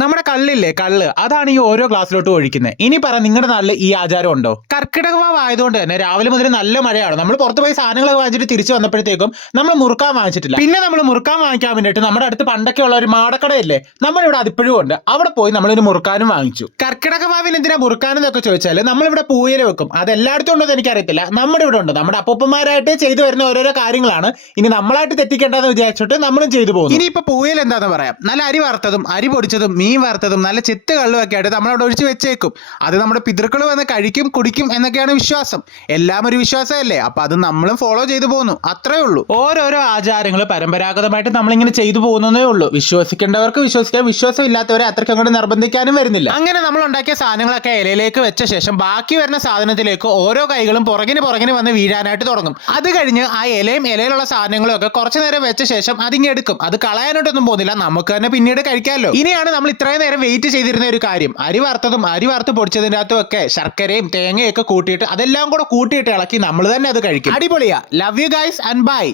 നമ്മുടെ കള്ളില്ലേ കള്ള്, അതാണ് ഈ ഓരോ ഗ്ലാസ്സിലോട്ട് ഒഴിക്കുന്നത്. ഇനി പറ, നിങ്ങളുടെ നാട്ടിൽ ഈ ആചാരം ഉണ്ടോ? കർക്കിടക വാവ് ആയതുകൊണ്ട് തന്നെ രാവിലെ മുതൽ നല്ല മഴയാണ്. നമ്മൾ പുറത്ത് പോയി സാധനങ്ങൾ വാങ്ങിച്ചിട്ട് തിരിച്ചു വന്നപ്പോഴത്തേക്കും നമ്മൾ മുറുക്കാൻ വാങ്ങിച്ചിട്ടില്ല. പിന്നെ നമ്മൾ മുറുക്കാൻ വാങ്ങിക്കാൻ വേണ്ടിയിട്ട് നമ്മുടെ അടുത്ത് പണ്ടൊക്കെ ഉള്ള ഒരു മാടക്കടയില്ലേ, നമ്മളിവിടെ അതിപ്പോഴും ഉണ്ട്, അവിടെ പോയി നമ്മളൊരു മുറുക്കാനും വാങ്ങിച്ചു. കർക്കിടക വാവിന് എന്തിനാ മുറുക്കാനെന്നൊക്കെ ചോദിച്ചാൽ നമ്മളിവിടെ പൂയില വെക്കും. അത് എല്ലായിടത്തും ഉണ്ടോ എന്ന് എനിക്കറിയത്തില്ല, നമ്മുടെ ഇവിടെ ഉണ്ട്. നമ്മുടെ അപ്പൂപ്പന്മാരായിട്ട് ചെയ്തു വരുന്ന ഓരോരോ കാര്യങ്ങളാണ്. ഇനി നമ്മളായിട്ട് തെറ്റിക്കേണ്ടതെന്ന് വിചാരിച്ചിട്ട് നമ്മളും ചെയ്തു പോകും. ഇനിയിപ്പോ പൂയിൽ എന്താന്ന് പറയാം, നല്ല അരി വറുത്തതും അരി പൊടിച്ചതും മീൻ വറുത്തതും നല്ല ചെത്ത് കള്ളുമൊക്കെ ആയിട്ട് നമ്മളവിടെ ഒഴിച്ച് വെച്ചേക്കും. അത് നമ്മുടെ പിതൃക്കൾ വന്ന് കഴിക്കും കുടിക്കും എന്നൊക്കെയാണ് വിശ്വാസം. എല്ലാം ഒരു വിശ്വാസമല്ലേ, അപ്പൊ അത് നമ്മളും ഫോളോ ചെയ്തു പോകുന്നു, അത്രേ ഉള്ളൂ. ഓരോരോ ആചാരങ്ങൾ പരമ്പരാഗതമായിട്ട് നമ്മളിങ്ങനെ ചെയ്തു പോകുന്നതേ ഉള്ളൂ. വിശ്വസിക്കേണ്ടവർക്ക് വിശ്വസിക്കാം, വിശ്വാസം ഇല്ലാത്തവരെ അത്രയ്ക്ക് അങ്ങോട്ട് നിർബന്ധിക്കാനും വരുന്നില്ല. അങ്ങനെ നമ്മൾ ഉണ്ടാക്കിയ സാധനങ്ങളൊക്കെ ഇലയിലേക്ക് വെച്ച ശേഷം ബാക്കി വരുന്ന സാധനത്തിലേക്ക് ഓരോ കൈകളും പുറകിന് വന്ന് വീഴാനായിട്ട് തുടങ്ങും. അത് കഴിഞ്ഞ് ആ ഇലയിലുള്ള സാധനങ്ങളും ഒക്കെ കുറച്ചു നേരം വെച്ച ശേഷം അതിങ്ങ് എടുക്കും. അത് കളയാനായിട്ടൊന്നും പോകുന്നില്ല, നമുക്ക് തന്നെ പിന്നീട് കഴിക്കാമല്ലോ. ഇനിയാണ് നമ്മൾ ഇത്രയും നേരം വെയിറ്റ് ചെയ്തിരുന്ന ഒരു കാര്യം, അരി വറുത്ത് പൊടിച്ചതിൻ്റെ അകത്തും ഒക്കെ ശർക്കരയും തേങ്ങയൊക്കെ കൂട്ടിയിട്ട് അതെല്ലാം കൂടെ കൂട്ടിയിട്ട് ഇളക്കി നമ്മൾ തന്നെ അത് കഴിക്കും. അടിപൊളിയാ. Love you guys and by.